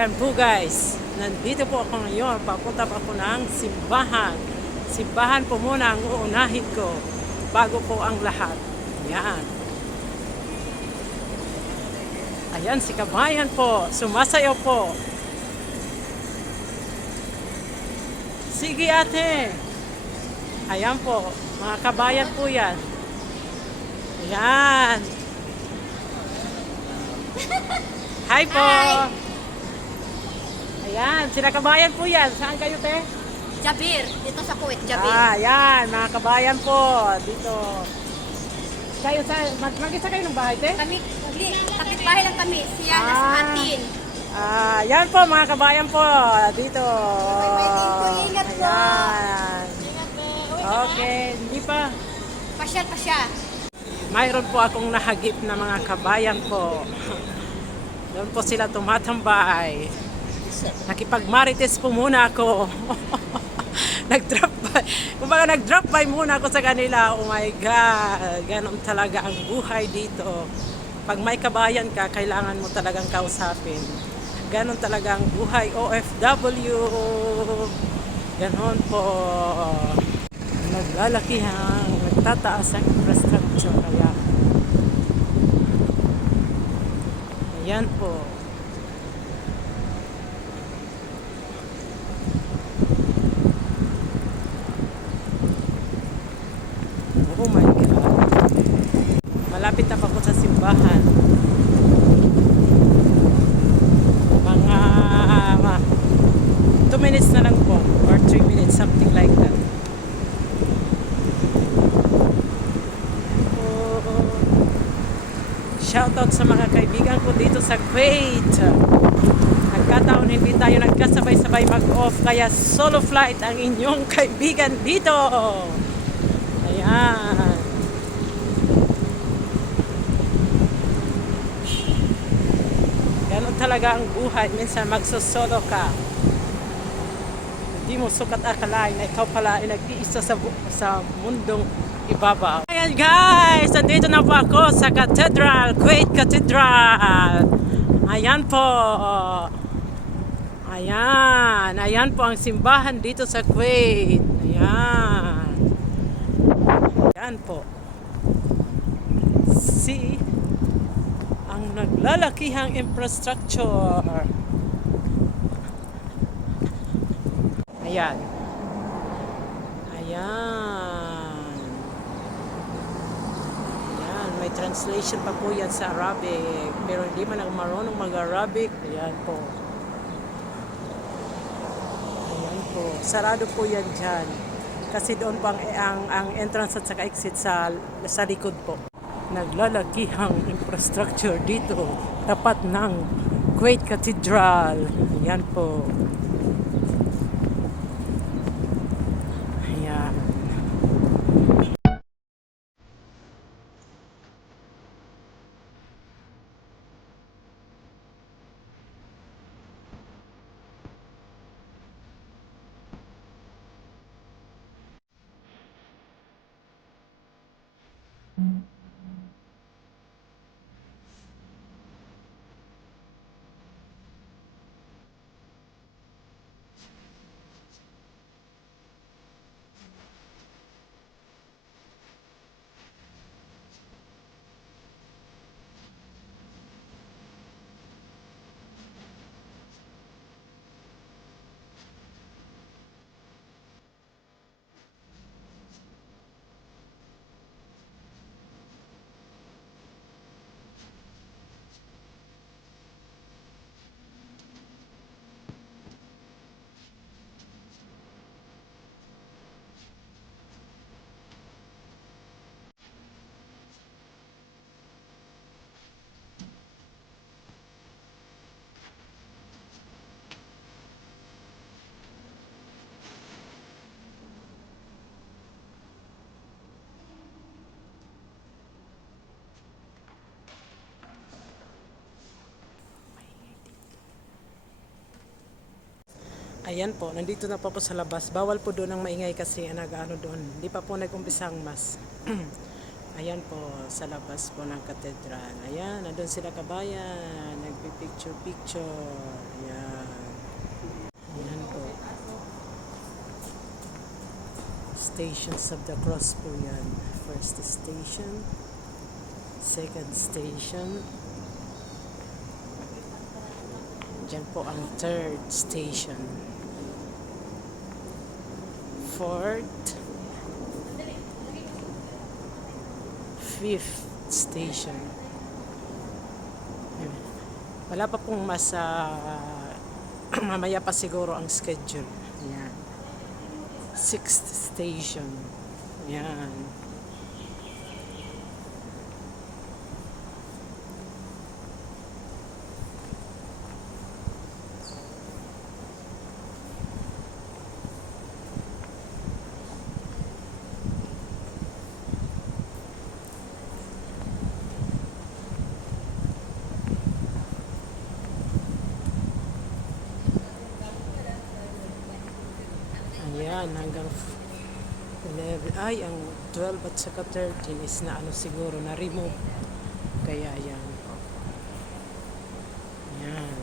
Ayan po guys, nandito po ako ngayon. Papunta pa ako ng simbahan. Simbahan po muna ang uunahin ko bago po ang lahat. Ayan. Ayan si kabayan po, sumasayaw po. Sige ate. Ayan po, mga kabayan po yan. Ayan. Hi po. Hi. Ayan, sila kabayan po yan. Saan kayo te? Jabir, dito sa Kuwait, Jabir. Ayan, mga kabayan po. Dito. Kayo sa, mag-isa kayo ng bahay te? Kami, kapit bahay lang kami. Siya nasa atin. Yan po mga kabayan po. Dito. Ingat po. Ayan. Okay, hindi pa. Pasyal pa siya. Mayroon po akong nahagip na mga kabayan po. Doon po sila tumatambay. Nakipagmarites po muna ako. Nag-drop by. Kumbaga nag-drop by muna ako sa kanila. Oh my God. Ganon talaga ang buhay dito. Pag may kabayan ka, kailangan mo talagang kausapin. Ganon talaga ang buhay OFW. Ganon po. Naglalakihang, nagtataas ang infrastructure. Kaya, ayan po. Oh my God. Malapit na pa po sa simbahan. Mga 2 minutes na lang po. Or 3 minutes, something like that. Shoutout sa mga kaibigan ko dito sa Kuwait. Nagkataon hindi tayo nagkasabay-sabay mag-off. Kaya solo flight ang inyong kaibigan dito. Ayan. Ganon talaga ang buhay. Minsan magsosolo ka. Hindi mo sukat akalain na ikaw pala ay nag-iisa sa mundong ibabaw. Ayan guys, nandito na po ako sa Cathedral, Kuwait Cathedral. Ayan po. Ayan. Ayan po ang simbahan dito sa Kuwait. Ayan. Ayan po. See? Ang naglalakihang infrastructure. Ayan. Ayan. Ayan. May translation pa po yan sa Arabic. Pero hindi man ako marunong mag-Arabic. Ayan po. Ayan po. Sarado po yan dyan. Kasi doon po ang entrance at saka exit sa likod po. Naglalakihang infrastructure dito. Tapat ng Kuwait Cathedral. Ayan po. Ayan. Ayan po, nandito na po sa labas. Bawal po doon ang maingay kasi nag-ano doon. Hindi pa po nag-umpisa ang mas. Ayan po, sa labas po ng katedral. Ayan, nandun sila kabayan. Nagpipicture-picture. Ayan. stations of the cross po yan. First station, second station, dyan po ang third station, fourth, fifth station. Wala pa pong mas mamaya pa siguro ang schedule. Yan. Sixth station. Yan. Ayan, hanggang 11. Ay, ang 12 at saka 13 is na ano siguro, na remove. Kaya yan. Yan.